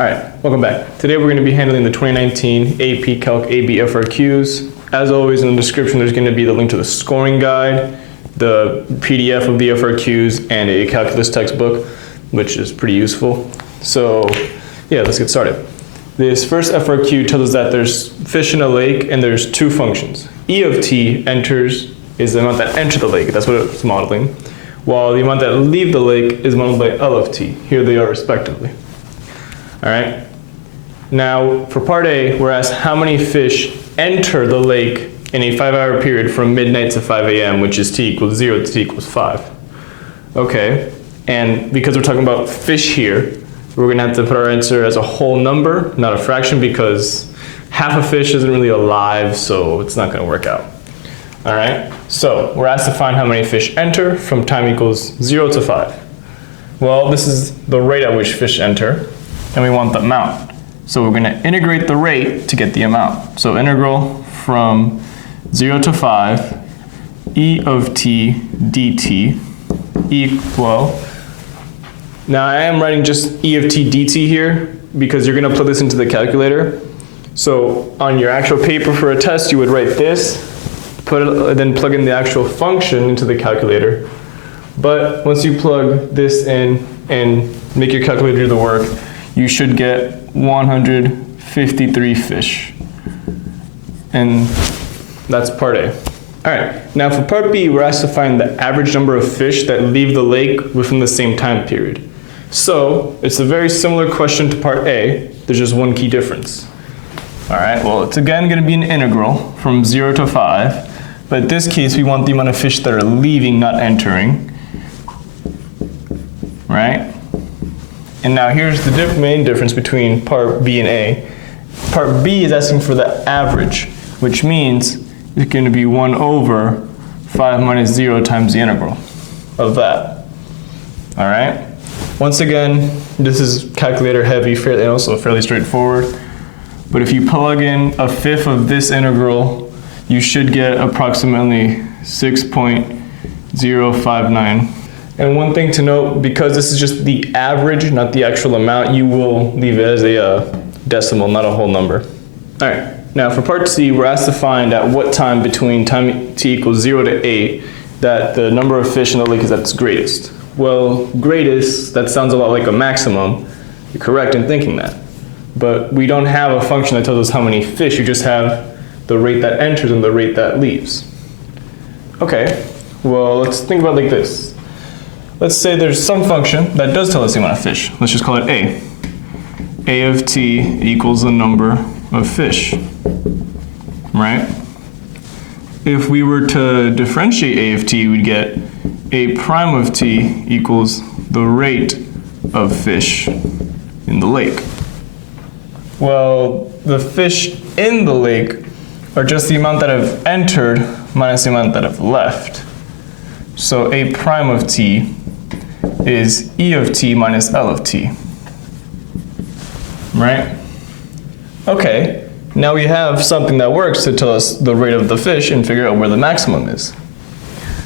Alright, welcome back. Today we're going to be handling the 2019 AP Calc AB FRQs. As always, in the description there's going to be the link to the scoring guide, the PDF of the FRQs, and a calculus textbook, which is pretty useful. So yeah, let's get started. This first FRQ tells us that there's fish in a lake and there's two functions. E of t enters is the amount that enter the lake, that's what it's modeling, while the amount that leave the lake is modeled by L of t. Here they are respectively. All right. Now, for part A, we're asked how many fish enter the lake in a 5-hour period from midnight to 5 a.m., which is t equals 0 to t equals 5. Okay, and because we're talking about fish here, we're going to have to put our answer as a whole number, not a fraction, because half a fish isn't really alive, so it's not going to work out. All right, so we're asked to find how many fish enter from time equals 0 to 5. Well, this is the rate at which fish enter, and we want the amount. So we're going to integrate the rate to get the amount. So integral from 0 to 5 e of t dt equal, now I am writing just e of t dt here because you're going to plug this into the calculator. So on your actual paper for a test, you would write this, then plug in the actual function into the calculator. But once you plug this in and make your calculator do the work, you should get 153 fish. And that's part A. All right, now for part B, we're asked to find the average number of fish that leave the lake within the same time period. So it's a very similar question to part A. There's just one key difference. All right, well, it's again going to be an integral from 0 to 5. But in this case, we want the amount of fish that are leaving, not entering. Right? And now here's the main difference between part B and A. Part B is asking for the average, which means it's going to be 1 over 5 minus 0 times the integral of that. All right? Once again, this is calculator heavy, and also fairly straightforward. But if you plug in a fifth of this integral, you should get approximately 6.059. And one thing to note, because this is just the average, not the actual amount, you will leave it as a decimal, not a whole number. All right, now for part C, we're asked to find at what time between time t equals 0 to 8 that the number of fish in the lake is at its greatest. Well, greatest, that sounds a lot like a maximum. You're correct in thinking that. But we don't have a function that tells us how many fish, you just have the rate that enters and the rate that leaves. Okay, well, let's think about it like this. Let's say there's some function that does tell us the amount of fish. Let's just call it A. A of t equals the number of fish, right? If we were to differentiate A of t, we'd get A prime of t equals the rate of fish in the lake. Well, the fish in the lake are just the amount that have entered minus the amount that have left. So A prime of t is E of t minus L of t, right? Okay, now we have something that works to tell us the rate of the fish and figure out where the maximum is.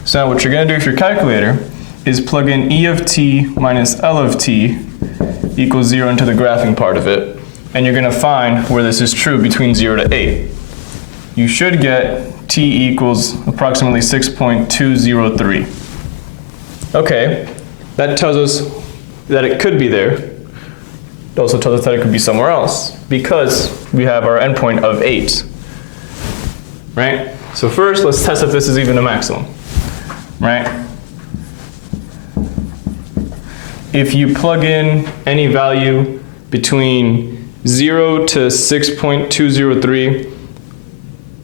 So now what you're going to do with your calculator is plug in E of t minus L of t equals 0 into the graphing part of it, and you're going to find where this is true between 0 to 8. You should get t equals approximately 6.203. Okay, that tells us that it could be there. It also tells us that it could be somewhere else because we have our endpoint of 8, right? So first, let's test if this is even a maximum, right? If you plug in any value between 0 to 6.203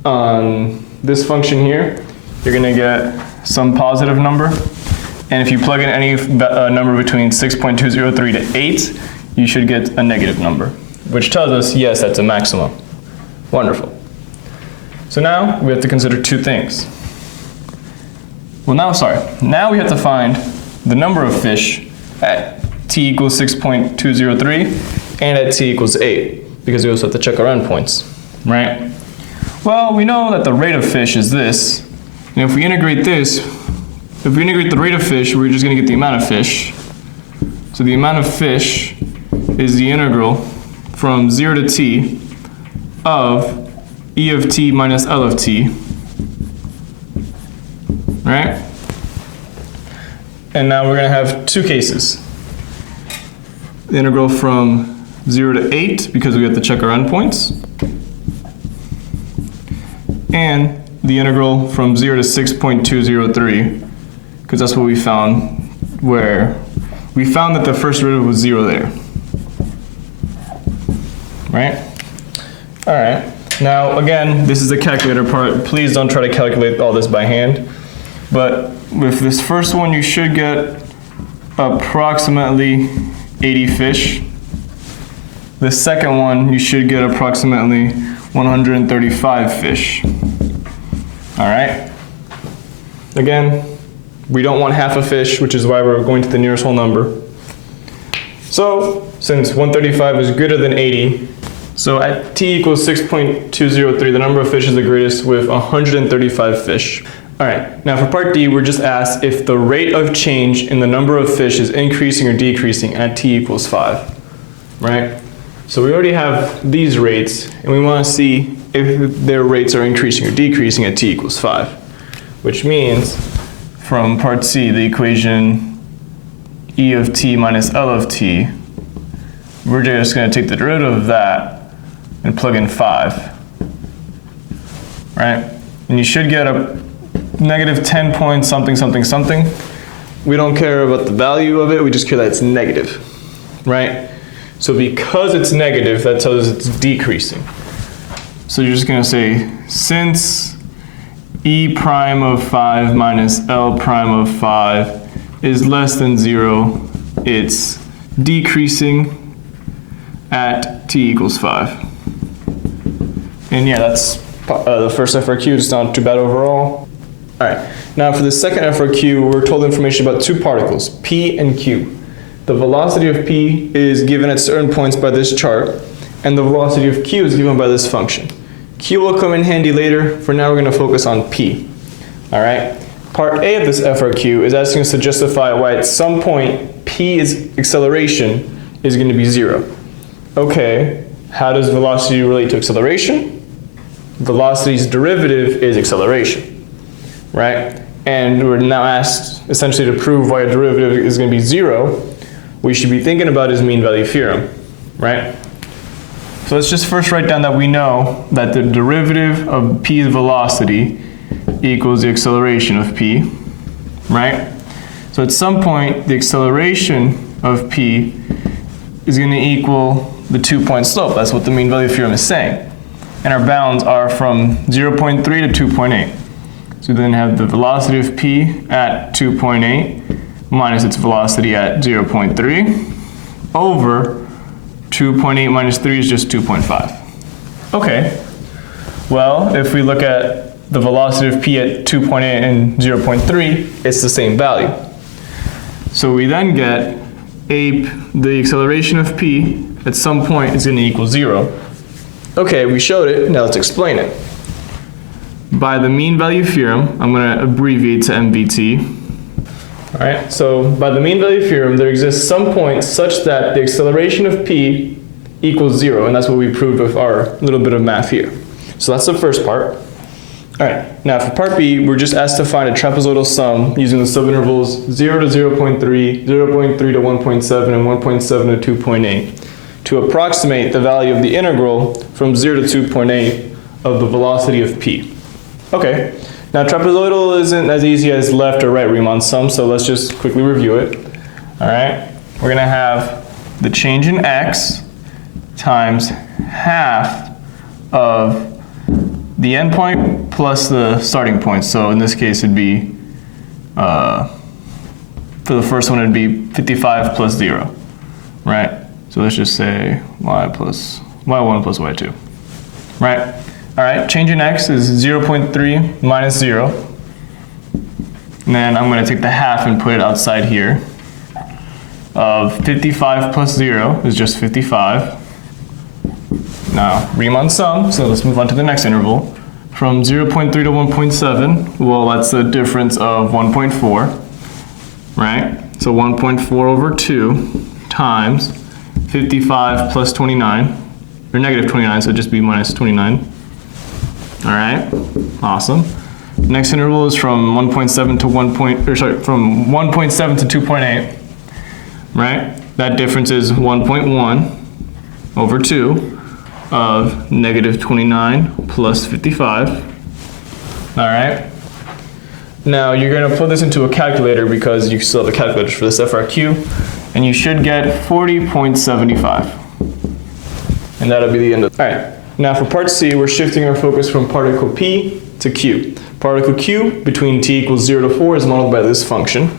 on this function here, you're going to get some positive number. And if you plug in any number between 6.203 to 8, you should get a negative number, which tells us, yes, that's a maximum. Wonderful. So now we have to consider two things. Now we have to find the number of fish at t equals 6.203 and at t equals 8, because we also have to check our endpoints, right? Well, we know that the rate of fish is this, and if we integrate this, if we integrate the rate of fish, we're just going to get the amount of fish. So the amount of fish is the integral from 0 to t of e of t minus L of t, right? And now we're going to have two cases. The integral from 0 to 8, because we have to check our endpoints, and the integral from 0 to 6.203, because that's what we found, where we found that the first derivative was 0 there. Right? All right. Now, again, this is the calculator part. Please don't try to calculate all this by hand. But with this first one, you should get approximately 80 fish. The second one, you should get approximately 135 fish. All right? Again, we don't want half a fish, which is why we're going to the nearest whole number. So, since 135 is greater than 80, so at t equals 6.203, the number of fish is the greatest with 135 fish. All right, now for part D, we're just asked if the rate of change in the number of fish is increasing or decreasing at t equals 5, right? So we already have these rates, and we want to see if their rates are increasing or decreasing at t equals 5, which means from part C, the equation e of t minus L of t, we're just going to take the derivative of that and plug in 5, right? And you should get a negative 10 point something something something. We don't care about the value of it, we just care that it's negative, right? So because it's negative, that tells us it's decreasing. So you're just going to say, since e prime of 5 minus L prime of 5 is less than 0, it's decreasing at t equals 5. And yeah, that's the first FRQ. It's not too bad overall. All right, now for the second FRQ, we're told information about two particles, P and Q. The velocity of P is given at certain points by this chart, and the velocity of Q is given by this function. Q will come in handy later. For now, we're going to focus on P. All right, part A of this FRQ is asking us to justify why at some point P's acceleration is going to be 0. Okay, how does velocity relate to acceleration? Velocity's derivative is acceleration, right? And we're now asked essentially to prove why a derivative is going to be 0. What we should be thinking about is mean value theorem, right? So let's just first write down that we know that the derivative of P's velocity equals the acceleration of P, right? So at some point, the acceleration of P is going to equal the 2-point slope. That's what the mean value theorem is saying. And our bounds are from 0.3 to 2.8. So we then have the velocity of P at 2.8 minus its velocity at 0.3 over 2.8 minus 3 is just 2.5. Okay, well, if we look at the velocity of P at 2.8 and 0.3, it's the same value. So we then get the acceleration of P at some point is going to equal 0. Okay, we showed it, now let's explain it. By the mean value theorem, I'm going to abbreviate to MVT. All right, so by the mean value theorem, there exists some point such that the acceleration of P equals 0, and that's what we proved with our little bit of math here. So that's the first part. All right, now for part B, we're just asked to find a trapezoidal sum using the subintervals 0 to 0.3, 0.3 to 1.7, and 1.7 to 2.8 to approximate the value of the integral from 0 to 2.8 of the velocity of P. Okay, now trapezoidal isn't as easy as left or right Riemann sum, so let's just quickly review it. All right, we're going to have the change in x times half of the endpoint plus the starting point. So in this case, it'd be, for the first one, it'd be 55 plus 0, right? So let's just say y1 plus y2, right? All right, change in x is 0.3 minus 0. And then I'm going to take the half and put it outside here. Of 55 plus 0 is just 55. Now, Riemann sum, so let's move on to the next interval. From 0.3 to 1.7, well, that's the difference of 1.4, right? So 1.4 over 2 times 55 plus 29, or negative 29, so it'd just be minus 29. All right, awesome. Next interval is from 1.7 to from 1.7 to 2.8, right? That difference is 1.1 over 2 of negative 29 plus 55. All right. Now you're going to put this into a calculator because you still have a calculator for this FRQ, and you should get 40.75. And that'll be the end of it. All right. Now for part C, we're shifting our focus from particle P to Q. Particle Q between t equals 0 to 4 is modeled by this function.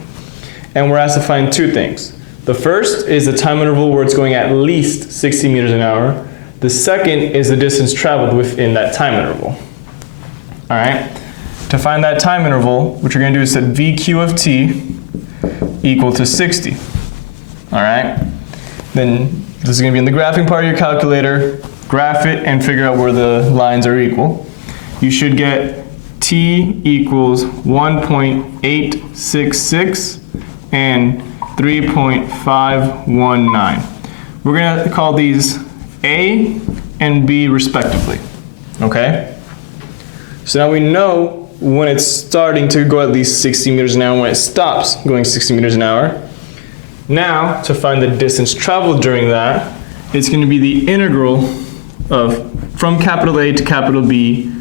And we're asked to find two things. The first is the time interval where it's going at least 60 meters an hour. The second is the distance traveled within that time interval. All right. To find that time interval, what you're going to do is set VQ of t equal to 60. All right. Then this is going to be in the graphing part of your calculator. Graph it and figure out where the lines are equal. You should get t equals 1.866 and 3.519. We're going to call these A and B respectively. Okay? So now we know when it's starting to go at least 60 meters an hour, when it stops going 60 meters an hour. Now, to find the distance traveled during that, it's going to be the integral of from capital A to capital B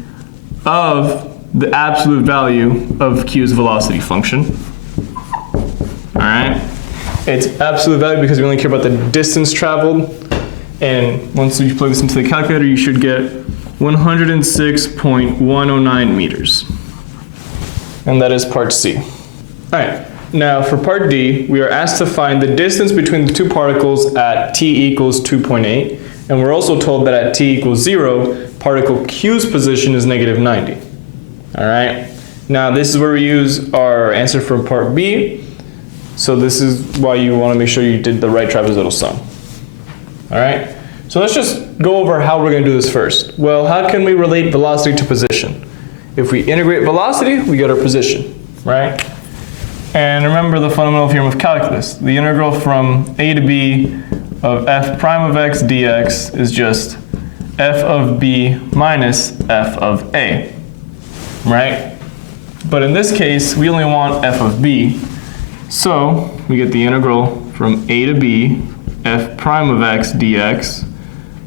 of the absolute value of Q's velocity function. All right? It's absolute value because we only care about the distance traveled. And once you plug this into the calculator, you should get 106.109 meters. And that is part C. All right. Now for part D, we are asked to find the distance between the two particles at t equals 2.8. And we're also told that at t equals 0, particle Q's position is negative 90. All right. Now this is where we use our answer for part B. So this is why you want to make sure you did the right trapezoidal sum. All right. So let's just go over how we're going to do this first. Well, how can we relate velocity to position? If we integrate velocity, we get our position, right? And remember the fundamental theorem of calculus. The integral from a to b of f prime of x dx is just f of b minus f of a, right? But in this case, we only want f of b. So we get the integral from a to b f prime of x dx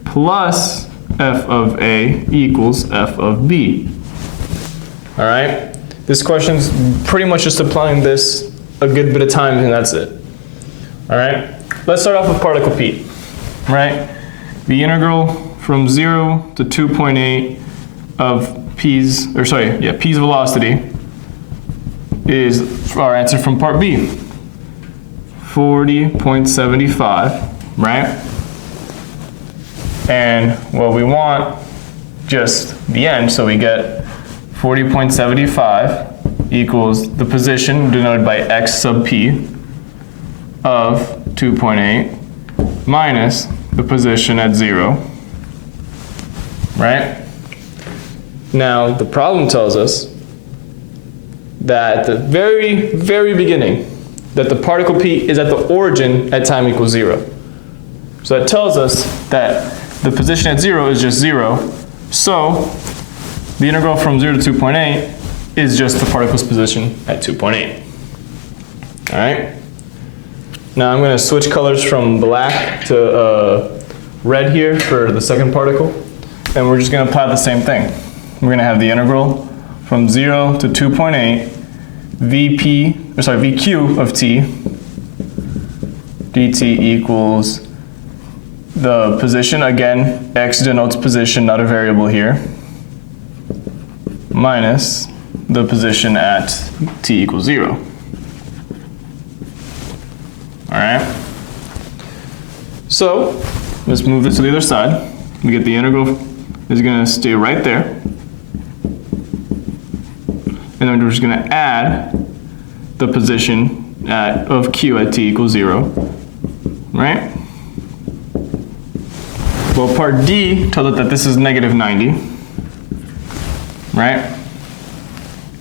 plus f of a equals f of b. All right? This question's pretty much just applying this a good bit of time and that's it. All right? Let's start off with particle P, right? The integral from 0 to 2.8 of P's velocity is our answer from part B, 40.75, right? And well, we want just the end, so we get 40.75 equals the position denoted by x sub p of 2.8 minus the position at 0, right? Now, the problem tells us that at the very, very beginning, that the particle P is at the origin at time equals 0. So that tells us that the position at 0 is just 0. So the integral from 0 to 2.8 is just the particle's position at 2.8. All right? Now I'm going to switch colors from black to red here for the second particle. And we're just going to apply the same thing. We're going to have the integral from 0 to 2.8 VQ of t dt equals the position, again, x denotes position, not a variable here, minus the position at t equals 0. All right? So let's move this to the other side. We get the integral is going to stay right there. And then we're just going to add the position of q at t equals 0, right? Well, part D told us that this is negative 90, right?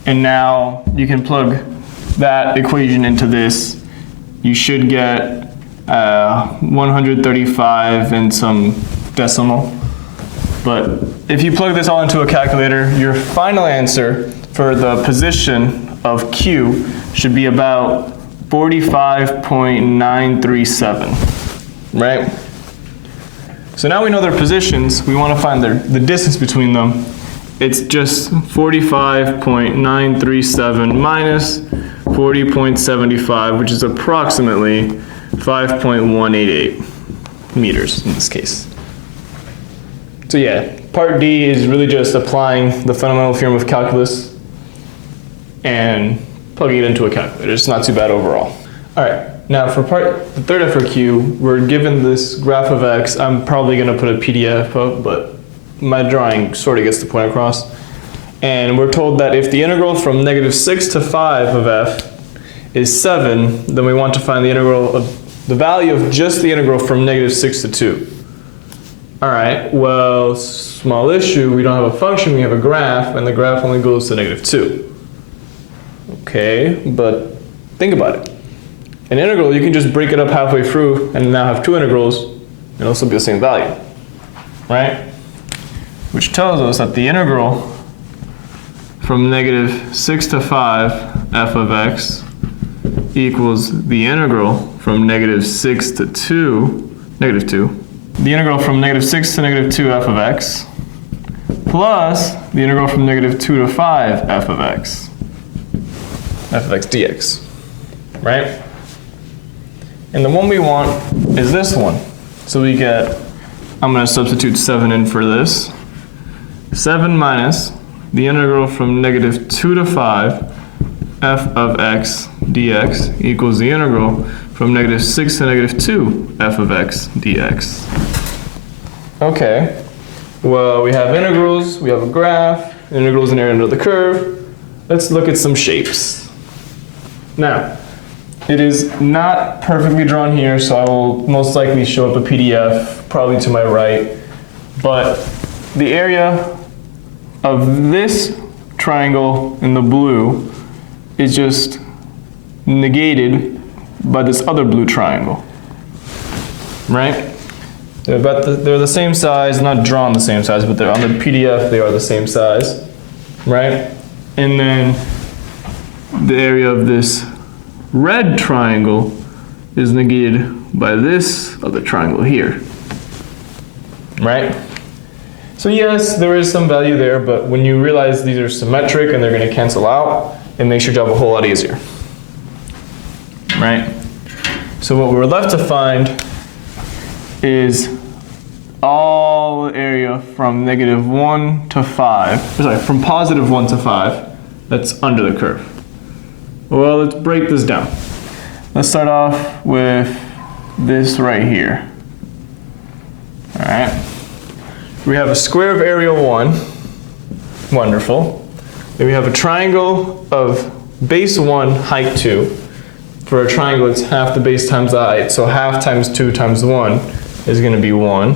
And now you can plug that equation into this. You should get 135 and some decimal. But if you plug this all into a calculator, your final answer for the position of Q should be about 45.937, right? So now we know their positions, we want to find the distance between them. It's just 45.937 minus 40.75, which is approximately 5.188 meters in this case. So yeah, part D is really just applying the fundamental theorem of calculus and plugging it into a calculator. It's not too bad overall. All right, now for the third FRQ, we're given this graph of x. I'm probably gonna put a PDF up, but my drawing sort of gets the point across. And we're told that if the integral from -6 to 5 of f is 7, then we want to find the integral of the value of just the integral from -6 to 2. All right, well, small issue, we don't have a function, we have a graph, and the graph only goes to -2. Okay, but think about it. An integral, you can just break it up halfway through and now have two integrals, and it'll still be the same value, right? Which tells us that the integral from -6 to 5 f of x equals the integral from -6 to 2, -2, the integral from -6 to -2 f of x plus the integral from -2 to 5 f of x dx, right? And the one we want is this one. So we get, I'm going to substitute 7 in for this. 7 minus the integral from -2 to 5 f of x dx equals the integral from -6 to -2 f of x dx. Okay, well, we have integrals, we have a graph, integrals and area under the curve. Let's look at some shapes. Now, it is not perfectly drawn here, so I will most likely show up a PDF, probably to my right, but the area of this triangle in the blue is just negated by this other blue triangle, right? They're the same size, not drawn the same size, but they're on the PDF, they are the same size, right? And then the area of this red triangle is negated by this other triangle here, right? So yes, there is some value there, but when you realize these are symmetric and they're going to cancel out, it makes your job a whole lot easier, right? So what we're left to find is all area from -1 to 5, sorry, from +1 to 5, that's under the curve. Well, let's break this down. Let's start off with this right here. All right. We have a square of area 1. Wonderful. Then we have a triangle of base 1, height 2. For a triangle, it's half the base times the height. So half times 2 times 1 is going to be 1.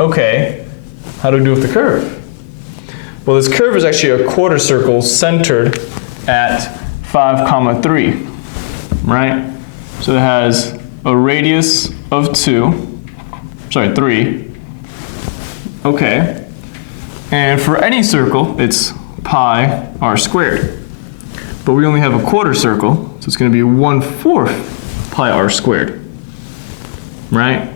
Okay, how do we do with the curve? Well, this curve is actually a quarter circle centered at 5, 3, right? So it has a radius of 3. Okay. And for any circle, it's pi r squared. But we only have a quarter circle, so it's going to be 1/4 pi r squared, right?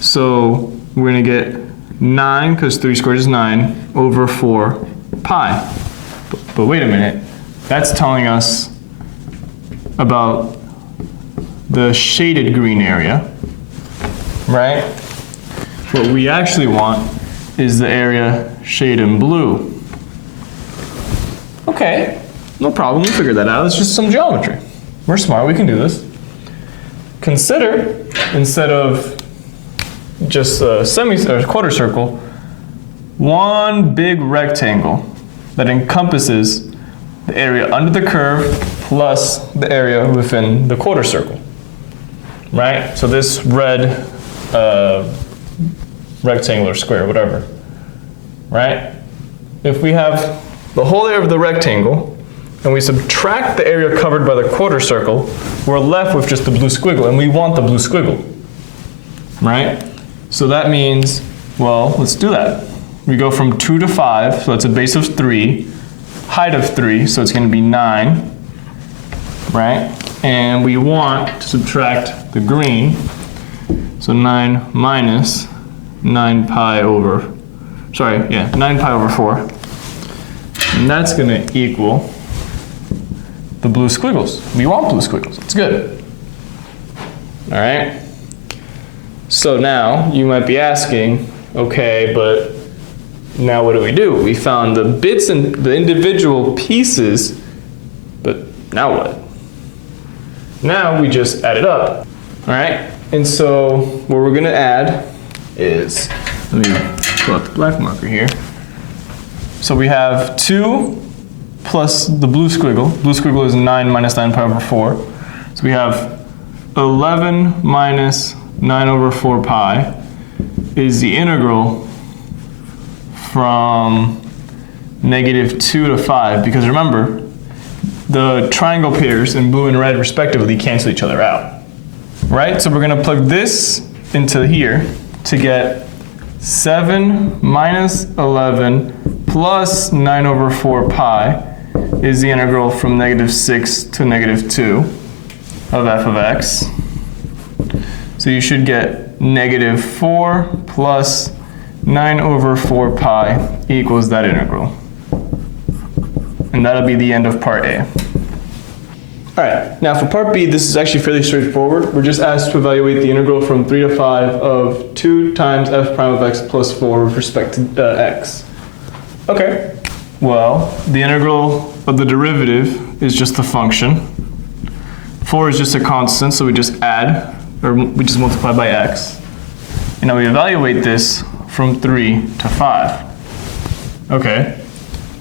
So we're going to get 9, because 3 squared is 9, over 4 pi. But wait a minute. That's telling us about the shaded green area, right? What we actually want is the area shaded in blue. Okay, no problem, we figured that out. It's just some geometry. We're smart, we can do this. Consider, instead of just a quarter circle, one big rectangle that encompasses the area under the curve plus the area within the quarter circle, right? So this red rectangular square, whatever, right? If we have the whole area of the rectangle and we subtract the area covered by the quarter circle, we're left with just the blue squiggle, and we want the blue squiggle, right? So that means, well, let's do that. We go from 2 to 5, so that's a base of 3, height of 3, so it's going to be 9, right? And we want to subtract the green, so 9 minus 9 pi over 4. And that's going to equal the blue squiggles. We want blue squiggles. It's good. All right? So now you might be asking, okay, but now what do? We found the bits and the individual pieces, but now what? Now we just add it up. All right? And so what we're going to add is, let me pull out the black marker here. So we have 2 plus the blue squiggle. Blue squiggle is 9 minus 9 pi over 4. So we have 11 minus 9 over 4 pi is the integral from -2 to 5. Because remember, the triangle pairs in blue and red respectively cancel each other out. Right? So we're going to plug this into here to get 7 minus 11 plus 9 over 4 pi is the integral from -6 to -2 of f of x. So you should get -4 plus 9 over 4 pi equals that integral. And that'll be the end of part A. All right, now for part B, this is actually fairly straightforward. We're just asked to evaluate the integral from 3 to 5 of 2 times f prime of x plus 4 with respect to x. Okay, well, the integral of the derivative is just the function. 4 is just a constant, so we just add, or we just multiply by x. And now we evaluate this from 3 to 5. Okay,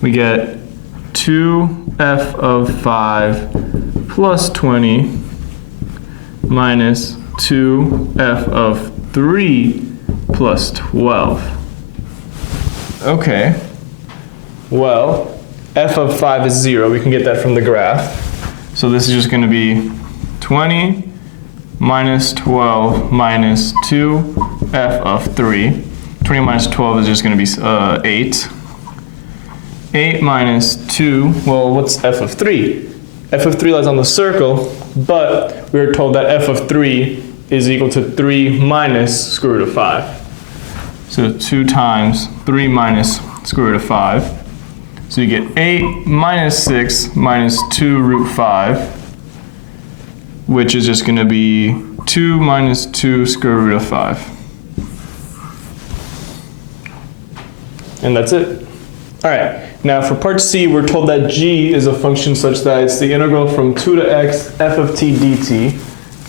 we get 2f of 5 plus 20 minus 2f of 3 plus 12. Okay, well, f of 5 is 0. We can get that from the graph. So this is just going to be 20 minus 12 minus 2f of 3. 20 minus 12 is just going to be 8. 8 minus 2, well, what's f of 3? F of 3 lies on the circle, but we are told that f of 3 is equal to 3 minus square root of 5. So 2 times 3 minus square root of 5. So you get 8 minus 6 minus 2 root 5, which is just going to be 2 minus 2 square root of 5. And that's it. All right, now for part C, we're told that g is a function such that it's the integral from 2 to x f of t dt,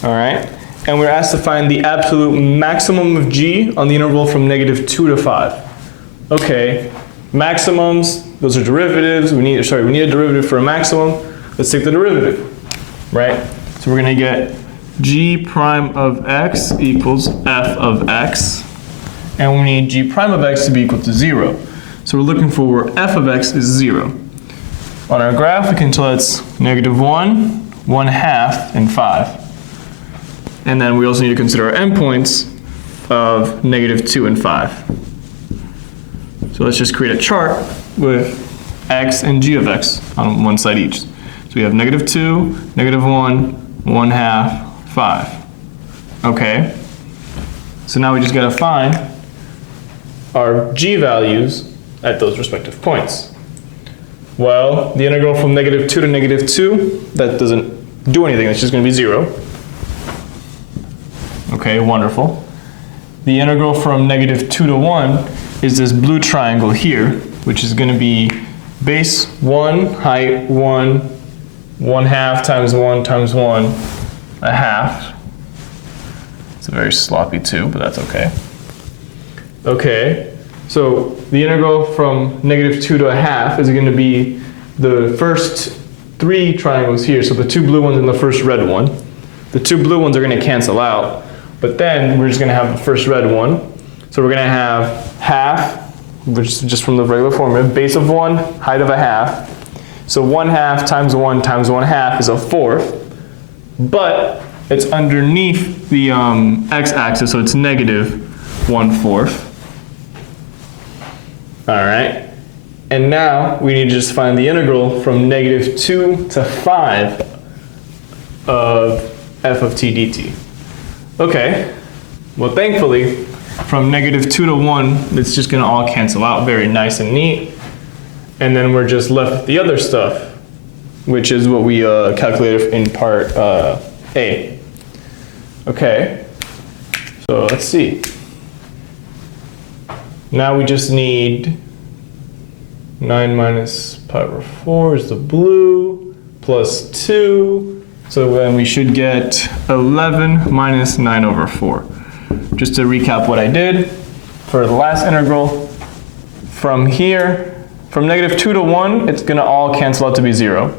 all right? And we're asked to find the absolute maximum of g on the interval from -2 to 5. Okay, maximums, those are derivatives. We need a derivative for a maximum. Let's take the derivative, right? So we're gonna get g prime of x equals f of x, and we need g prime of x to be equal to 0. So we're looking for where f of x is 0. On our graph, we can tell it's -1, 1/2, and 5. And then we also need to consider our endpoints of -2 and 5. So let's just create a chart with x and g of x on one side each. So we have -2, -1, 1/2, 5. Okay. So now we just gotta find our g values at those respective points. Well, the integral from -2 to -2, that doesn't do anything, it's just going to be 0. Okay, wonderful. The integral from -2 to 1 is this blue triangle here, which is going to be base 1, height 1, 1/2 times 1 times 1, 1/2. It's a very sloppy 2, but that's okay. Okay. So the integral from -2 to 1/2 is going to be the first 3 triangles here. So the 2 blue ones and the first red one. The 2 blue ones are going to cancel out, but then we're just going to have the first red one. So we're going to have 1/2, which is just from the regular formula, base of 1, height of 1/2. So 1/2 times 1 times 1/2 is a fourth, but it's underneath the x-axis, so it's negative 1/4. All right, and now we need to just find the integral from negative 2 to 5 of f of t dt. Okay, well thankfully, from negative 2 to 1, it's just gonna all cancel out, very nice and neat. And then we're just left with the other stuff, which is what we calculated in part A. Okay, so let's see. Now we just need 9 minus pi over 4 is the blue, plus 2. So then we should get 11 minus 9 over 4. Just to recap what I did for the last integral, from here, from negative 2 to 1, it's going to all cancel out to be 0.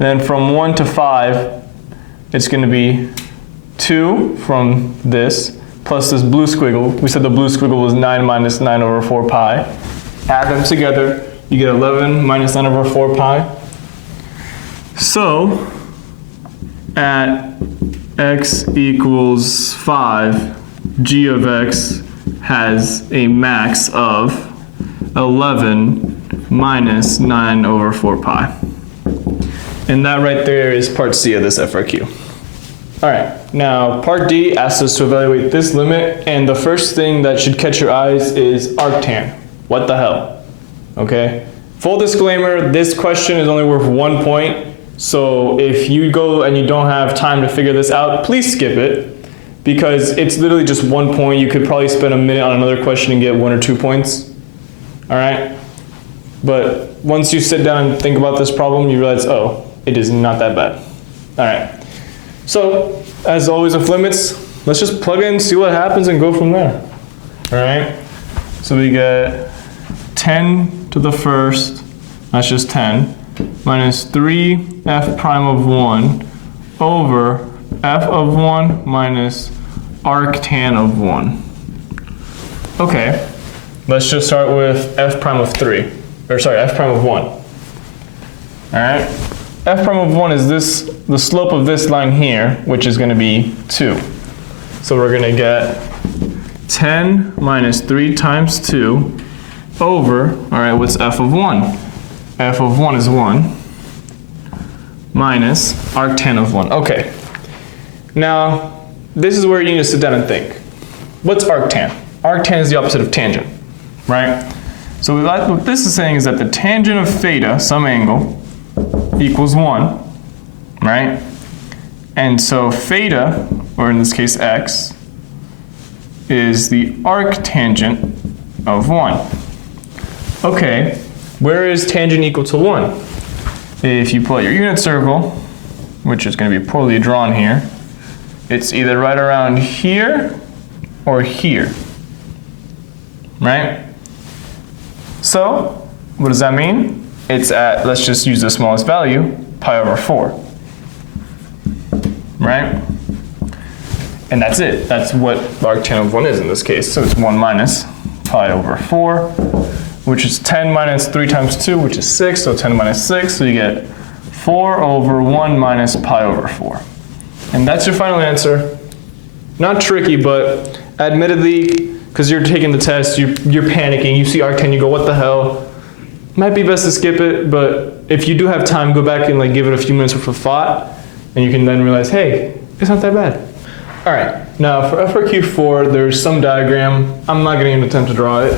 Then from 1 to 5, it's going to be 2 from this, plus this blue squiggle. We said the blue squiggle was 9 minus 9 over 4 pi. Add them together, you get 11 minus 9 over 4 pi. So, at x equals 5, g of x has a max of 11 minus 9 over 4 pi. And that right there is part C of this FRQ. All right, now part D asks us to evaluate this limit, and the first thing that should catch your eyes is arctan. What the hell? Okay, full disclaimer, this question is only worth 1 point, so if you go and you don't have time to figure this out, please skip it, because it's literally just 1 point. You could probably spend a minute on another question and get 1 or 2 points. All right, but once you sit down and think about this problem, you realize, oh, it is not that bad. All right, so as always with limits, let's just plug in, see what happens, and go from there. All right, so we get 10 to the first, that's just 10, minus 3 f prime of 1 over f of 1 minus arctan of 1. Okay, let's just start with f prime of 3, or sorry, f prime of 1. All right, f prime of 1 is this, the slope of this line here, which is going to be 2. So we're going to get 10 minus 3 times 2 over, all right, what's f of 1? F of 1 is 1 minus arctan of 1. Okay, now this is where you need to sit down and think. What's arctan? Arctan is the opposite of tangent, right? So what this is saying is that the tangent of theta, some angle, equals 1, right? And so theta, or in this case x, is the arctangent of 1. Okay, where is tangent equal to 1? If you pull out your unit circle, which is going to be poorly drawn here, it's either right around here or here, right? So, what does that mean? It's at, let's just use the smallest value, pi over 4, right? And that's it. That's what arctan of 1 is in this case. So it's 1 minus pi over 4, which is 10 minus 3 times 2, which is 6, so 10 minus 6, so you get 4 over 1 minus pi over 4. And that's your final answer. Not tricky, but admittedly, because you're taking the test, you're panicking, you see arctan, you go, what the hell? Might be best to skip it, but if you do have time, go back and like give it a few minutes worth of thought, and you can then realize, hey, it's not that bad. All right, now for FRQ4, there's some diagram. I'm not going to attempt to draw it.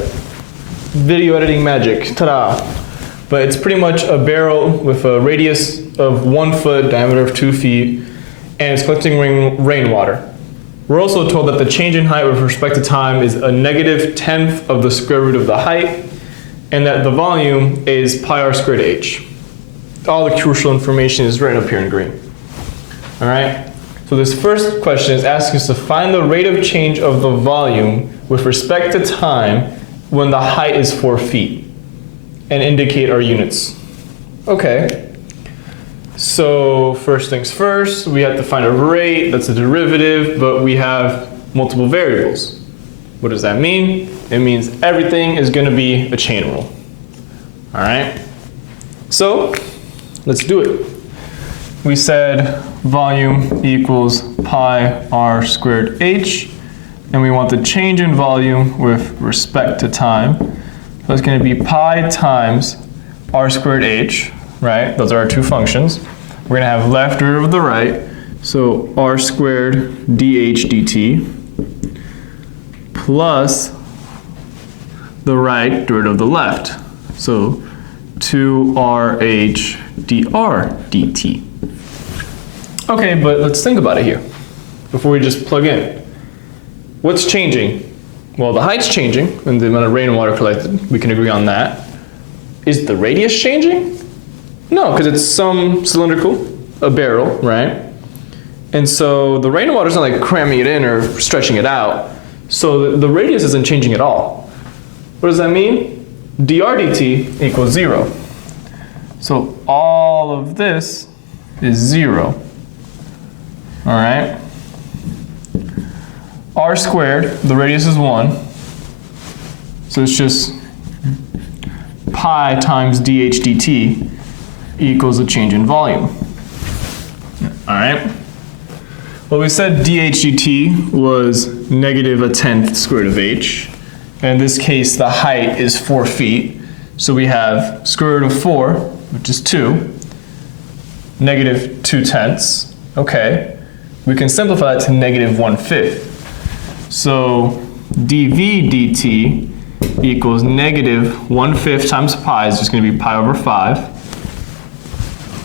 Video editing magic, ta-da. But it's pretty much a barrel with a radius of 1 foot, diameter of 2 feet, and it's collecting rainwater. We're also told that the change in height with respect to time is a negative 1/10 of the square root of the height, and that the volume is pi r squared h. All the crucial information is right up here in green. All right, so this first question is asking us to find the rate of change of the volume with respect to time when the height is 4 feet, and indicate our units. Okay, so first things first, we have to find a rate, that's a derivative, but we have multiple variables. What does that mean? It means everything is going to be a chain rule. All right, so Let's do it. We said volume equals pi r squared h, and we want the change in volume with respect to time. So it's going to be pi times r squared h, right? Those are our two functions. We're going to have left derivative of the right, so r squared dh dt plus the right derivative of the left, so 2rh dr dt. Okay, but let's think about it here before we just plug in. What's changing? Well, the height's changing and the amount of rain and water collected. We can agree on that. Is the radius changing? No, because it's some cylindrical, a barrel, right? And so the rain and water's not like cramming it in or stretching it out. So the radius isn't changing at all. What does that mean? dr dt equals 0. So all of this is 0. All right? R squared, the radius is 1. So it's just pi times dh dt equals a change in volume. All right? Well, we said dh dt was -1/10 square root of h. In this case, the height is 4 feet. So we have square root of 4, which is 2, -2/10. Okay. We can simplify that to -1/5. So dv dt equals -1/5 times pi is just going to be pi over 5.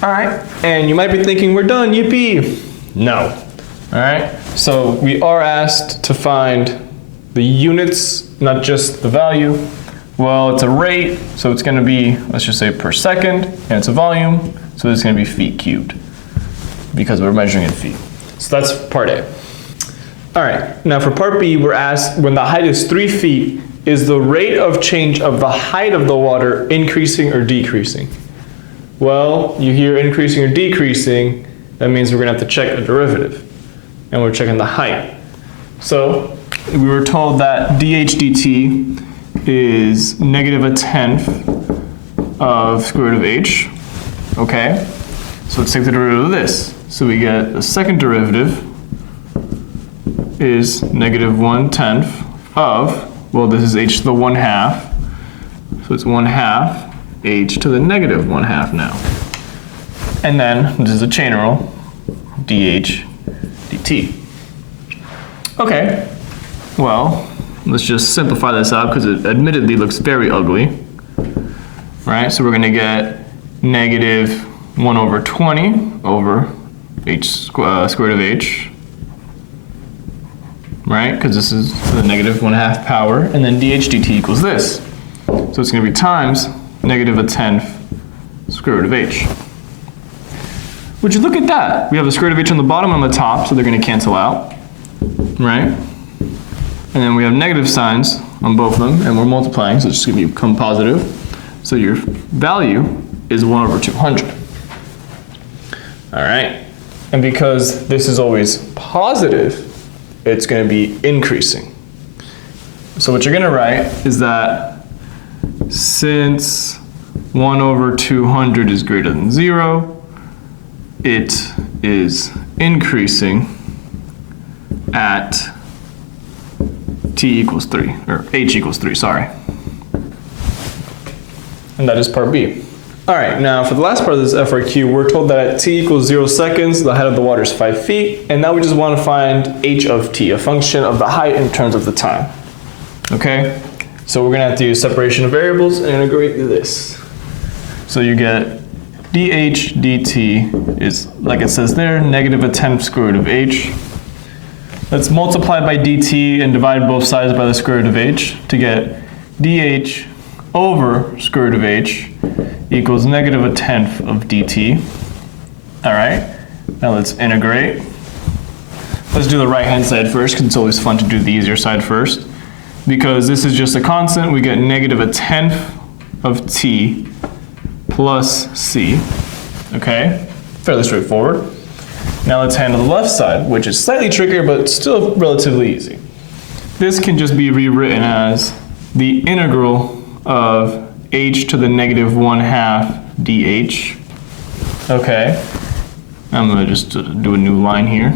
All right. And you might be thinking, we're done, yippee. No. All right. So we are asked to find the units, not just the value. Well, it's a rate, so it's going to be, let's just say per second, and it's a volume, so it's going to be feet cubed because we're measuring in feet. So that's part A. All right, now for part B, we're asked when the height is 3 feet, is the rate of change of the height of the water increasing or decreasing? Well, you hear increasing or decreasing, that means we're going to have to check a derivative, and we're checking the height. So we were told that dh dt is -1/10 of square root of h. Okay, so let's take the derivative of this. So we get the second derivative is -1/10 of, well, this is h to the 1/2, so it's 1/2 h to the -1/2 now. And then this is a chain rule, dh dt. Okay, well, let's just simplify this out because it admittedly looks very ugly, right? So we're going to get -1/20 over h square root of h, right? Because this is the -1/2 power, and then dh dt equals this. So it's going to be times -1/10 square root of h. Would you look at that? We have the square root of h on the bottom and on the top, so they're going to cancel out, right? And then we have negative signs on both of them, and we're multiplying, so it's just going to become positive. So your value is 1/200. All right. And because this is always positive, it's going to be increasing. So what you're going to write is that since 1/200 is greater than 0, it is increasing at t equals 3, or h equals 3, sorry. And that is part B. All right, now for the last part of this FRQ, we're told that at t equals 0 seconds, the height of the water is 5 feet, and now we just want to find h of t, a function of the height in terms of the time. Okay, so we're going to have to use separation of variables and integrate this. So you get dh dt is, like it says there, -1/10 square root of h. Let's multiply by dt and divide both sides by the square root of h to get dh over square root of h equals -1/10 of dt. All right, now let's integrate. Let's do the right-hand side first because it's always fun to do the easier side first. Because this is just a constant, we get -1/10 of t plus c. Okay, fairly straightforward. Now let's handle the left side, which is slightly trickier, but still relatively easy. This can just be rewritten as the integral of h to the -1/2 dh Okay, I'm gonna just do a new line here.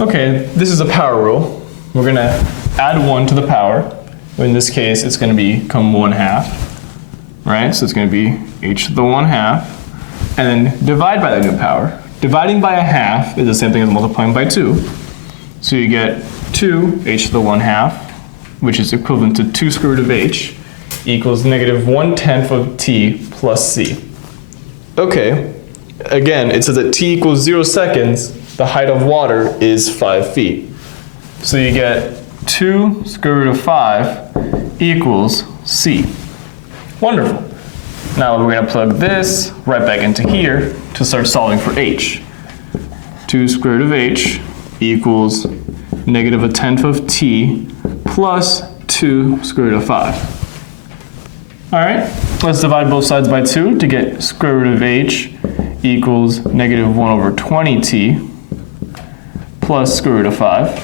Okay, this is a power rule. We're gonna add 1 to the power. In this case, it's gonna become 1/2, right? So it's gonna be h to the 1/2, and then divide by that new power. Dividing by 1/2 is the same thing as multiplying by 2. So you get 2h to the 1/2, which is equivalent to 2 square root of h, equals negative 1/10 of t plus c. Okay, again, it says that t equals 0 seconds, the height of water is 5 feet. So you get 2 square root of 5 equals c. Wonderful. Now we're going to plug this right back into here to start solving for h. 2 square root of h equals negative 1/10 of t plus 2 square root of 5. All right, let's divide both sides by 2 to get square root of h equals negative 1 over 20t plus square root of 5.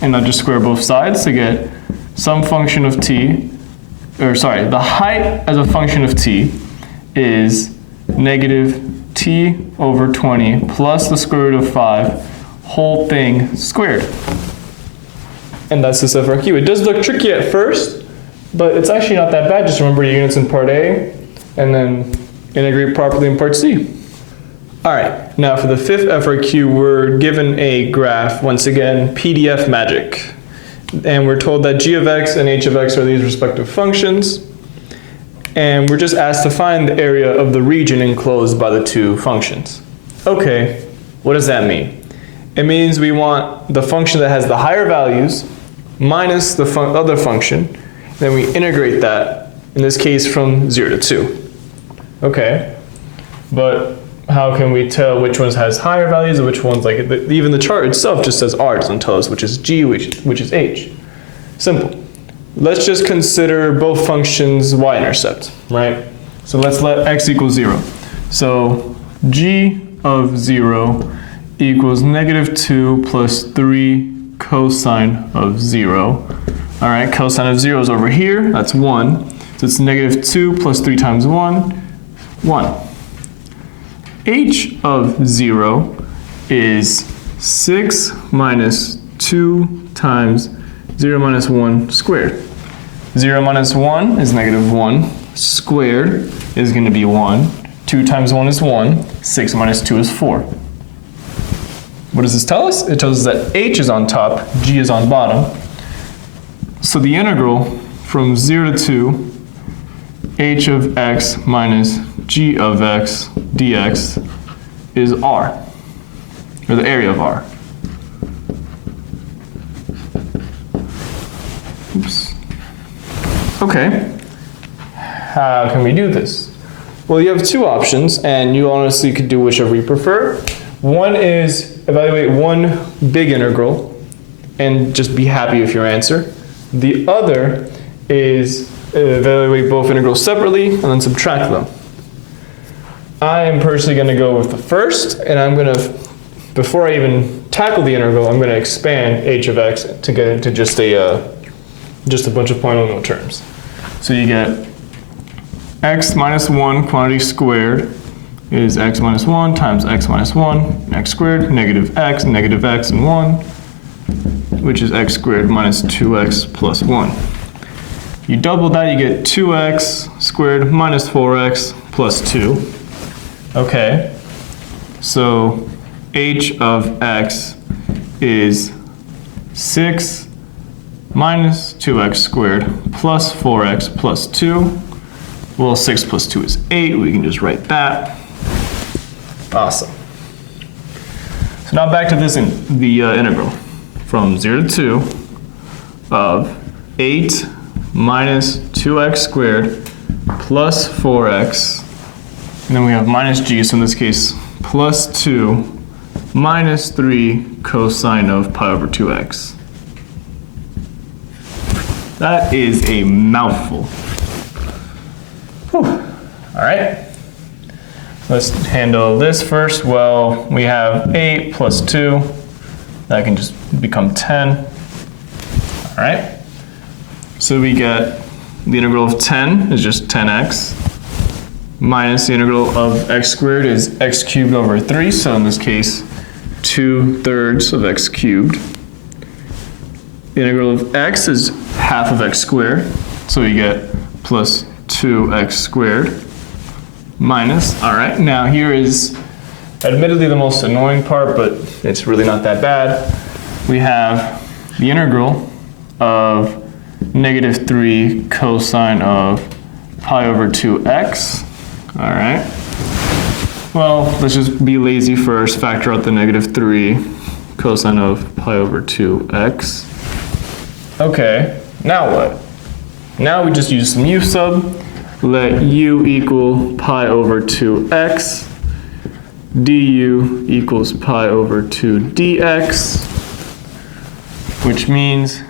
And I'll just square both sides to get some function of t, or sorry, the height as a function of t is negative t over 20 plus the square root of 5, whole thing squared. And that's this FRQ. It does look tricky at first, but it's actually not that bad. Just remember your units in part A, and then integrate properly in part C. All right, now for the 5th FRQ, we're given a graph, once again, PDF magic. And we're told that g of x and h of x are these respective functions. And we're just asked to find the area of the region enclosed by the two functions. Okay, what does that mean? It means we want the function that has the higher values minus the other function. Then we integrate that, in this case, from 0 to 2. Okay, but how can we tell which ones has higher values and which ones, like even the chart itself just says r, it doesn't tell us which is g, which is h. Simple. Let's just consider both functions y-intercept, right? So let's let x equal 0. So g of 0 equals negative 2 plus 3 cosine of 0. All right, cosine of 0 is over here, that's 1. So it's negative 2 plus 3 times 1, 1. H of 0 is 6 minus 2 times 0 minus 1 squared. 0 minus 1 is negative 1. Squared is going to be 1. 2 times 1 is 1. 6 minus 2 is 4. What does this tell us? It tells us that h is on top, g is on bottom. So the integral from 0 to 2, h of x minus g of x dx is r, or the area of r. Oops. Okay, how can we do this? Well, you have two options, and you honestly could do whichever you prefer. One is evaluate one big integral and just be happy with your answer. The other is evaluate both integrals separately and then subtract them. I am personally going to go with the first, and I'm going to, before I even tackle the integral, I'm going to expand h of x to get into just a bunch of polynomial terms. So you get x minus 1 quantity squared is x minus 1 times x minus 1, x squared, negative x, and 1, which is x squared minus 2x plus 1. You double that, you get 2x squared minus 4x plus 2. Okay, so h of x is 6 minus 2x squared plus 4x plus 2. Well, 6 plus 2 is 8. We can just write that. Awesome. So now back to this the integral from 0 to 2 of 8 minus 2x squared plus 4x, and then we have minus g, so in this case plus 2 minus 3 cosine of pi over 2x. That is a mouthful. Whew. All right. Let's handle this first. Well, we have 8 plus 2. That can just become 10. All right. So we get the integral of 10 is just 10x minus the integral of x squared is x cubed over 3, so in this case, 2/3 of x cubed. The integral of x is half of x squared, so you get plus 2x squared minus, all right, now here is admittedly the most annoying part, but it's really not that bad. We have the integral of -3 cosine of pi over 2x, all right. Well, let's just be lazy first, factor out the -3 cosine of pi over 2x. Okay, now what? Now we just use some u sub, let u equal pi over 2x, du equals pi over 2 dx, which means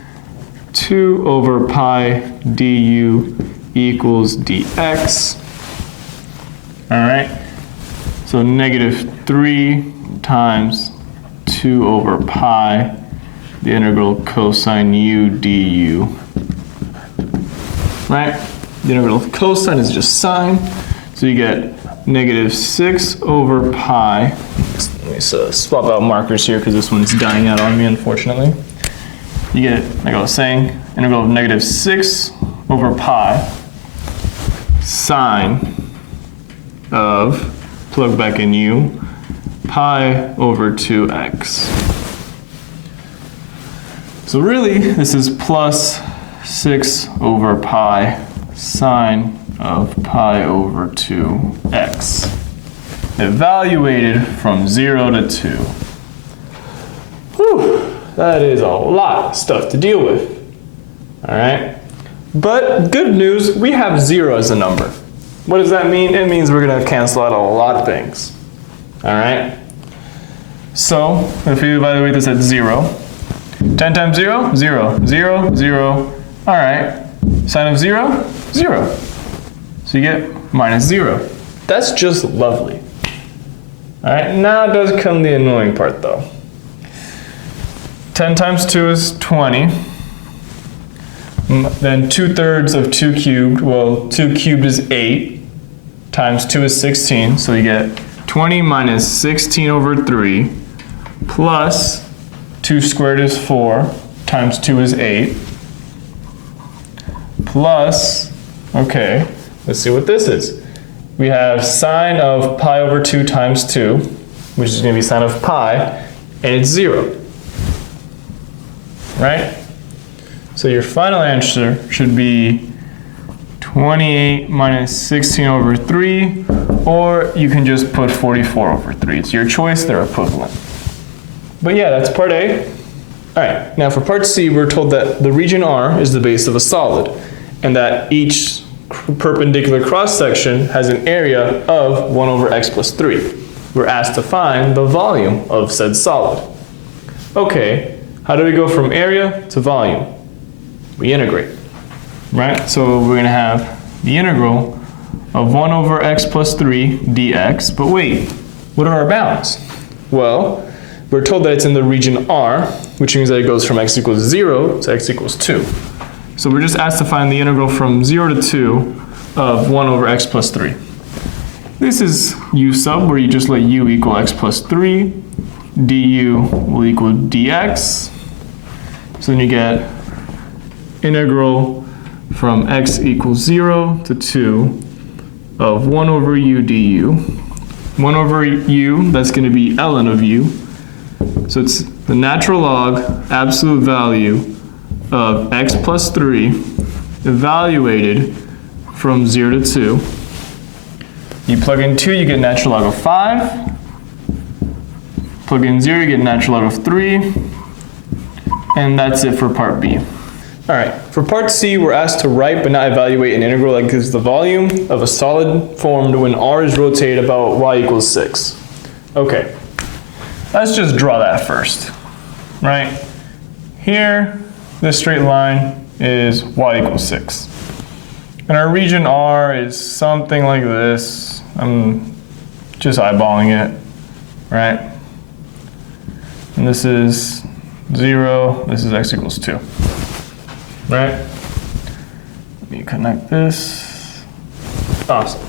2 over pi du equals dx. All right, so -3 times 2 over pi, the integral cosine u du. Right? The integral of cosine is just sine, so you get -6 over pi. Let me swap out markers here because this one's dying out on me, unfortunately. You get, like I was saying, integral of -6 over pi sine of, plug back in u, pi over 2x. So really, this is plus 6 over pi sine of pi over 2x, evaluated from 0 to 2. Whew, that is a lot of stuff to deal with. All right, but good news, we have 0 as a number. What does that mean? It means we're going to cancel out a lot of things. All right, so if we evaluate this at 0, 10 times 0, 0, 0, 0. All right, sine of 0, 0. So you get -0. That's just lovely. All right, now does come the annoying part though. 10 times 2 is 20. Then 2/3 of 2 cubed, well, 2 cubed is 8, times 2 is 16, so you get 20 minus 16 over 3, plus 2 squared is 4, times 2 is 8, plus, okay, let's see what this is. We have sine of pi over 2 times 2, which is going to be sine of pi, and it's 0, right? So your final answer should be 28 minus 16 over 3, or you can just put 44 over 3. It's your choice, they're equivalent. But yeah, that's part A. All right, now for part C, we're told that the region R is the base of a solid, and that each perpendicular cross-section has an area of 1 over x plus 3. We're asked to find the volume of said solid. Okay, how do we go from area to volume? We integrate, right? So we're going to have the integral of 1 over x plus 3 dx, but wait, what are our bounds? Well, we're told that it's in the region R, which means that it goes from x equals 0 to x equals 2. So we're just asked to find the integral from 0 to 2 of 1 over x plus 3. This is u sub, where you just let u equal x plus 3, du will equal dx. So then you get integral from x equals 0 to 2 of 1 over u du. 1 over u, that's going to be ln of u. So it's the natural log absolute value of x plus 3 evaluated from 0 to 2. You plug in 2, you get natural log of 5. Plug in 0, you get natural log of 3. And that's it for part B. All right, for part C, we're asked to write but not evaluate an integral that gives the volume of a solid formed when R is rotated about y equals 6. Okay, let's just draw that first, right? Here, this straight line is y equals 6. And our region R is something like this. I'm just eyeballing it, right? And this is 0, this is x equals 2. Right? Let me connect this. Awesome.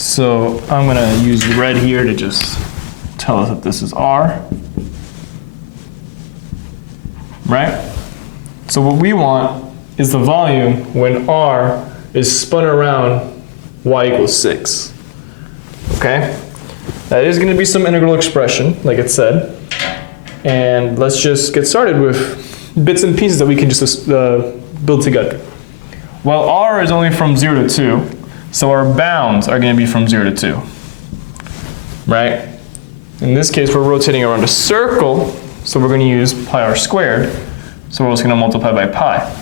So I'm gonna use red here to just tell us that this is R, right? So what we want is the volume when R is spun around y equals 6, okay? That is gonna be some integral expression, like it said. And let's just get started with bits and pieces that we can just build together. Well, R is only from 0 to 2, so our bounds are going to be from 0 to 2, right? In this case, we're rotating around a circle, so we're going to use pi r squared, so we're also going to multiply by pi.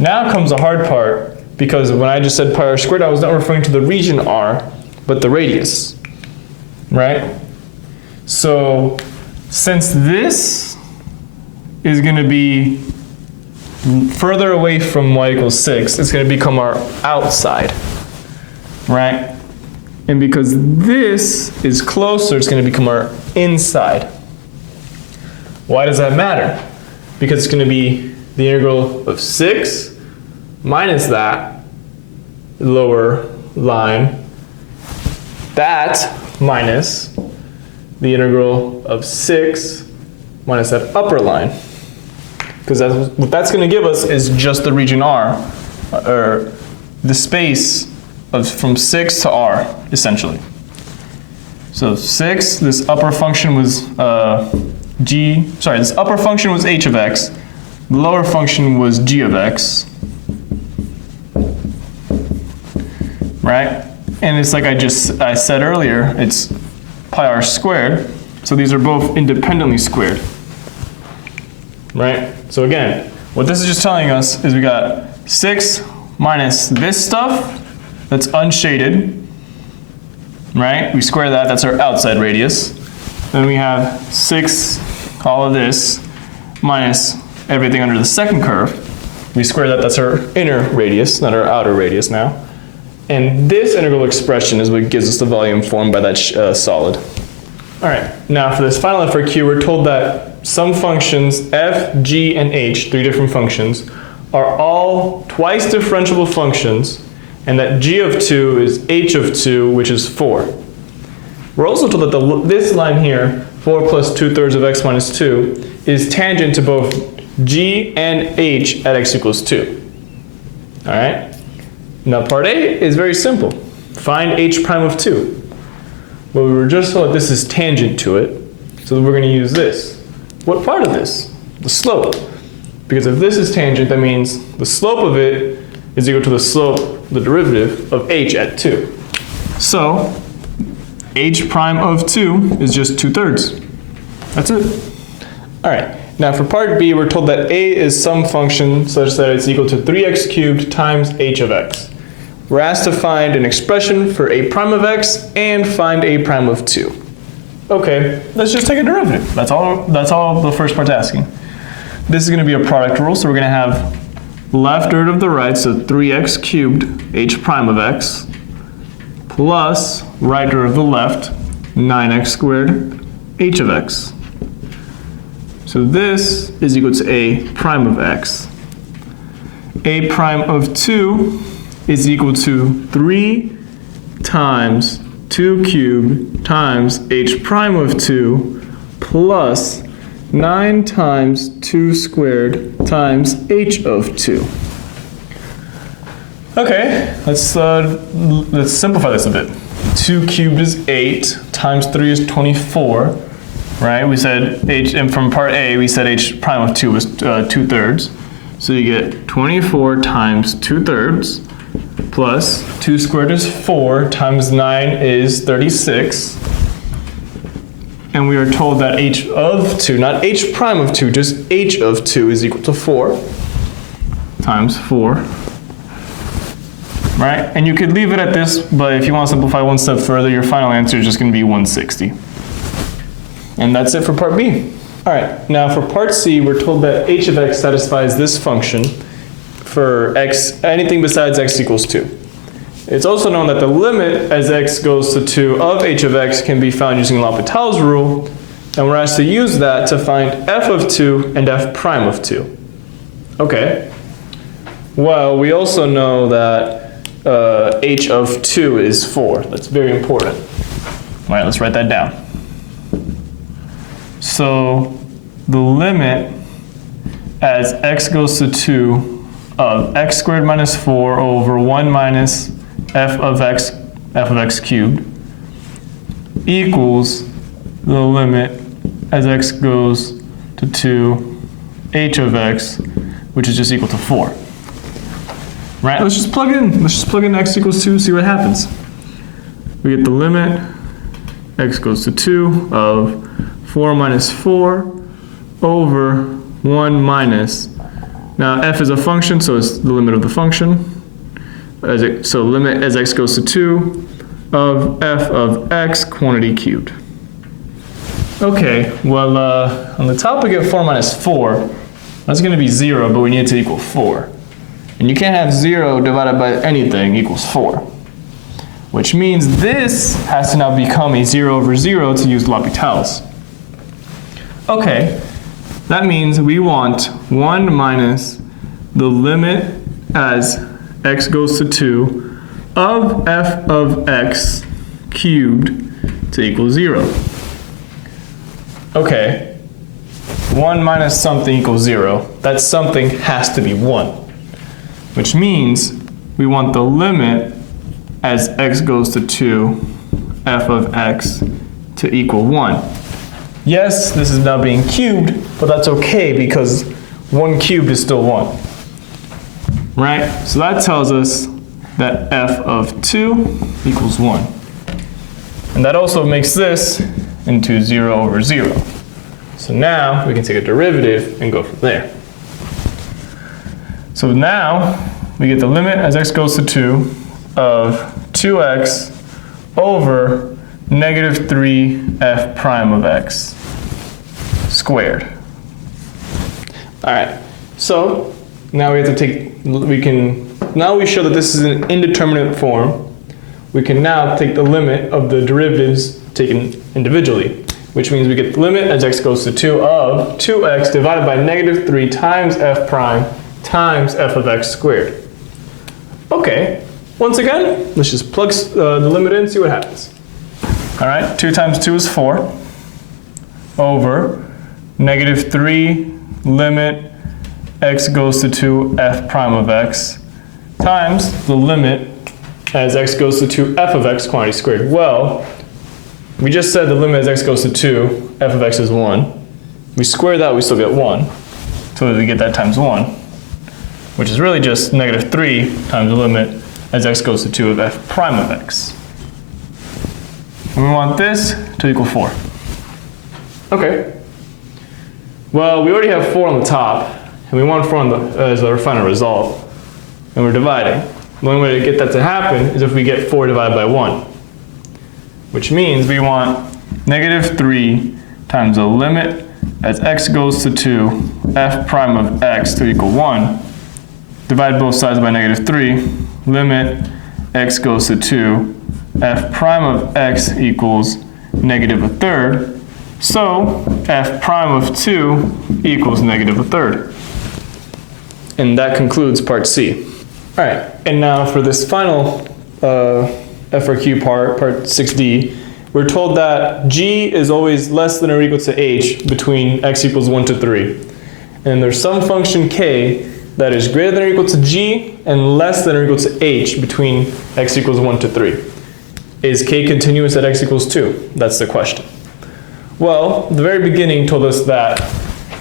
Now comes the hard part, because when I just said pi r squared, I was not referring to the region R, but the radius, right? So since this is going to be further away from y equals 6, it's going to become our outside, right? And because this is closer, it's going to become our inside. Why does that matter? Because it's going to be the integral of 6 minus that lower line, that minus the integral of 6 minus that upper line. Because what that's going to give us is just the region R, or the space from 6 to R, essentially. So 6, this upper function was this upper function was h of x, the lower function was g of x, right? And it's like I said earlier, it's pi r squared, so these are both independently squared, right? So again, what this is just telling us is we got 6 minus this stuff that's unshaded, right? We square that, that's our outside radius. Then we have 6, all of this, minus everything under the second curve. We square that, that's our inner radius, not our outer radius now. And this integral expression is what gives us the volume formed by that solid. All right, now for this final FRQ, we're told that some functions, f, g, and h, 3 different functions, are all twice differentiable functions, and that g of 2 is h of 2, which is 4. We're also told that this line here, 4 plus 2/3 of x minus 2, is tangent to both g and h at x equals 2. All right? Now part A is very simple. Find h prime of 2. Well, we were just told that this is tangent to it, so we're going to use this. What part of this? The slope. Because if this is tangent, that means the slope of it is equal to the slope, the derivative, of h at 2. So h prime of 2 is just 2/3. That's it. All right. Now for part B, we're told that a is some function such that it's equal to 3x cubed times h of x. We're asked to find an expression for a prime of x and find a prime of 2. Okay, let's just take a derivative. That's all the first part's asking. This is going to be a product rule, so we're going to have left derivative of the right, so 3x cubed h prime of x, plus right derivative of the left, 9x squared h of x. So this is equal to a prime of x. A prime of 2 is equal to 3 times 2 cubed times h prime of 2 plus 9 times 2 squared times h of 2. Okay, let's simplify this a bit. 2 cubed is 8, times 3 is 24, right? We said h, and from part A, we said h prime of 2 was 2/3. So you get 24 times 2/3 plus 2 squared is 4 times 9 is 36. And we are told that h of 2, not h prime of 2, just h of 2 is equal to 4 times 4. Right? And you could leave it at this, but if you want to simplify one step further, your final answer is just going to be 160. And that's it for part B. All right, now for part C, we're told that h of x satisfies this function for x, anything besides x equals 2. It's also known that the limit as x goes to 2 of h of x can be found using L'Hopital's rule, and we're asked to use that to find f of 2 and f prime of 2. Okay. Well, we also know that h of 2 is 4. That's very important. All right, let's write that down. So the limit as x goes to 2 of x squared minus 4 over 1 minus f of x cubed equals the limit as x goes to 2 h of x, which is just equal to 4. Right? Let's just plug in. Let's just plug in x equals 2, see what happens. We get the limit x goes to 2 of 4 minus 4 over 1 minus. Now f is a function, so it's the limit of the function. So limit as x goes to 2 of f of x quantity cubed. Okay, well, on the top we get 4 minus 4. That's going to be 0, but we need it to equal 4. And you can't have 0 divided by anything equals 4. Which means this has to now become a 0 over 0 to use L'Hopital's. Okay, that means we want 1 minus the limit as x goes to 2 of f of x cubed to equal 0. Okay, 1 minus something equals 0. That something has to be 1. Which means we want the limit as x goes to 2 f of x to equal 1. Yes, this is now being cubed, but that's okay because 1 cubed is still 1. Right? So that tells us that f of 2 equals 1. And that also makes this into 0 over 0. So now we can take a derivative and go from there. So now we get the limit as x goes to 2 of 2x over negative 3f prime of x squared. All right, so now we have to take, now we show that this is an indeterminate form. We can now take the limit of the derivatives taken individually, which means we get the limit as x goes to 2 of 2x divided by negative 3 times f prime times f of x squared. Okay, once again, let's just plug the limit in and see what happens. All right, 2 times 2 is 4 over negative 3 limit x goes to 2 f prime of x times the limit as x goes to 2 f of x quantity squared. Well, we just said the limit as x goes to 2, f of x is 1. We square that, we still get 1. So we get that times 1, which is really just negative 3 times the limit as x goes to 2 of f prime of x. And we want this to equal 4. Okay. Well, we already have 4 on the top, and we want 4 on as our final result, and we're dividing. The only way to get that to happen is if we get 4 divided by 1, which means we want negative 3 times the limit as x goes to 2 f prime of x to equal 1. Divide both sides by negative 3. Limit x goes to 2 f prime of x equals negative a third. So f prime of 2 equals negative a third. And that concludes part C. All right, and now for this final FRQ part 6D, we're told that g is always less than or equal to h between x equals 1 to 3. And there's some function k that is greater than or equal to g and less than or equal to h between x equals 1 to 3. Is k continuous at x equals 2? That's the question. Well, the very beginning told us that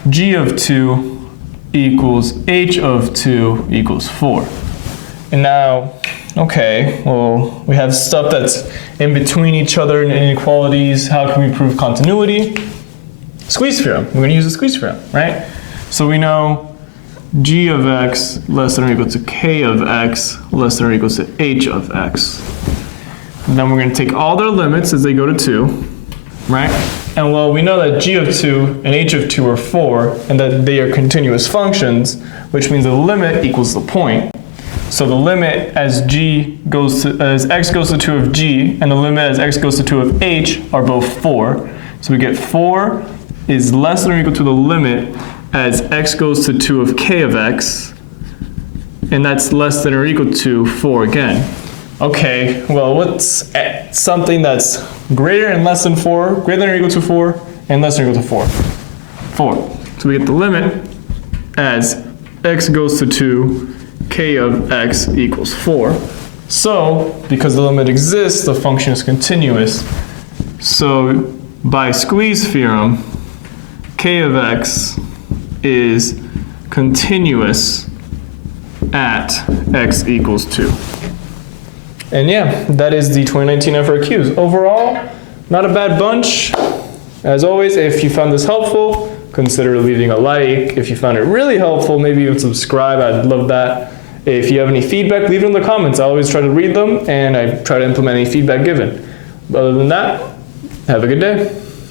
g of 2 equals h of 2 equals 4. And now, okay, well, we have stuff that's in between each other and inequalities. How can we prove continuity? Squeeze theorem. We're going to use the squeeze theorem, right? So we know g of x less than or equal to k of x less than or equal to h of x. And then we're going to take all their limits as they go to 2, right? And well, we know that g of 2 and h of 2 are 4, and that they are continuous functions, which means the limit equals the point. So the limit as x goes to 2 of g and the limit as x goes to 2 of h are both 4. So we get 4 is less than or equal to the limit as x goes to 2 of k of x and that's less than or equal to 4 again. Okay, well, what's something that's greater and less than 4, greater than or equal to 4, and less than or equal to 4? 4. So we get the limit as x goes to 2, k of x equals 4. So, because the limit exists, the function is continuous. So, by squeeze theorem, k of x is continuous at x equals 2. And yeah, that is the 2019 FRQs. Overall, not a bad bunch. As always, if you found this helpful, consider leaving a like. If you found it really helpful, maybe even subscribe. I'd love that. If you have any feedback, leave it in the comments. I always try to read them, and I try to implement any feedback given. Other than that, have a good day.